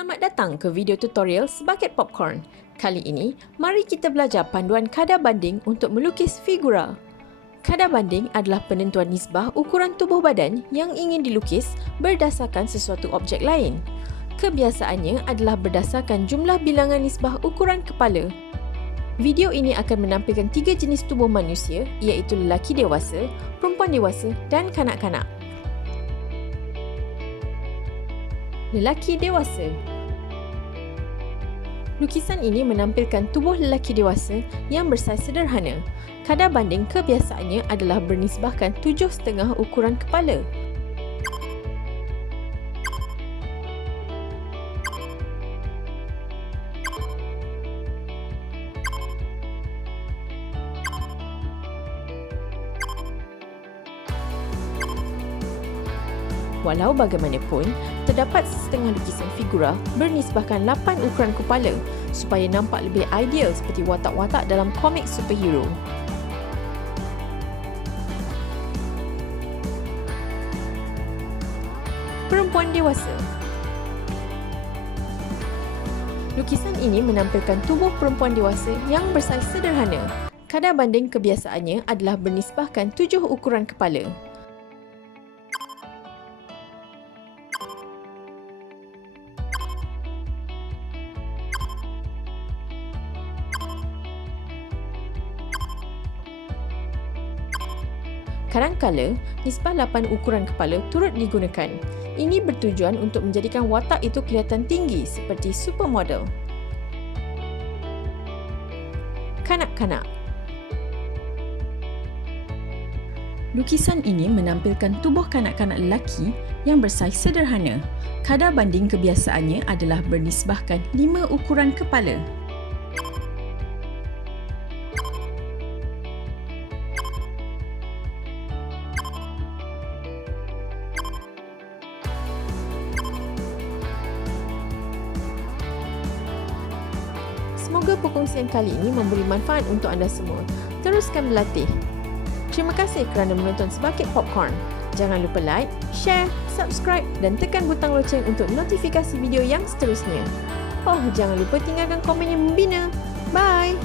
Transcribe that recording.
Selamat datang ke video tutorial Sebaket Popcorn. Kali ini, mari kita belajar panduan kadar banding untuk melukis figura. Kadar banding adalah penentuan nisbah ukuran tubuh badan yang ingin dilukis berdasarkan sesuatu objek lain. Kebiasaannya adalah berdasarkan jumlah bilangan nisbah ukuran kepala. Video ini akan menampilkan 3 jenis tubuh manusia, iaitu lelaki dewasa, perempuan dewasa dan kanak-kanak. Lelaki dewasa. Lukisan ini menampilkan tubuh lelaki dewasa yang bersaiz sederhana. Kadar banding kebiasaannya adalah bernisbahkan 7,5 ukuran kepala. Walau bagaimanapun, terdapat setengah lukisan figura bernisbahkan 8 ukuran kepala supaya nampak lebih ideal seperti watak-watak dalam komik superhero. Perempuan dewasa. Lukisan ini menampilkan tubuh perempuan dewasa yang bersaiz sederhana. Kadar banding kebiasaannya adalah bernisbahkan 7 ukuran kepala. Kadangkala, nisbah 8 ukuran kepala turut digunakan. Ini bertujuan untuk menjadikan watak itu kelihatan tinggi seperti supermodel. Kanak-kanak. Lukisan ini menampilkan tubuh kanak-kanak lelaki yang bersaiz sederhana. Kadar banding kebiasaannya adalah bernisbahkan 5 ukuran kepala. Semoga perkongsian kali ini memberi manfaat untuk anda semua. Teruskan berlatih. Terima kasih kerana menonton Sebaket Popcorn. Jangan lupa like, share, subscribe dan tekan butang loceng untuk notifikasi video yang seterusnya. Oh, jangan lupa tinggalkan komen yang membina. Bye!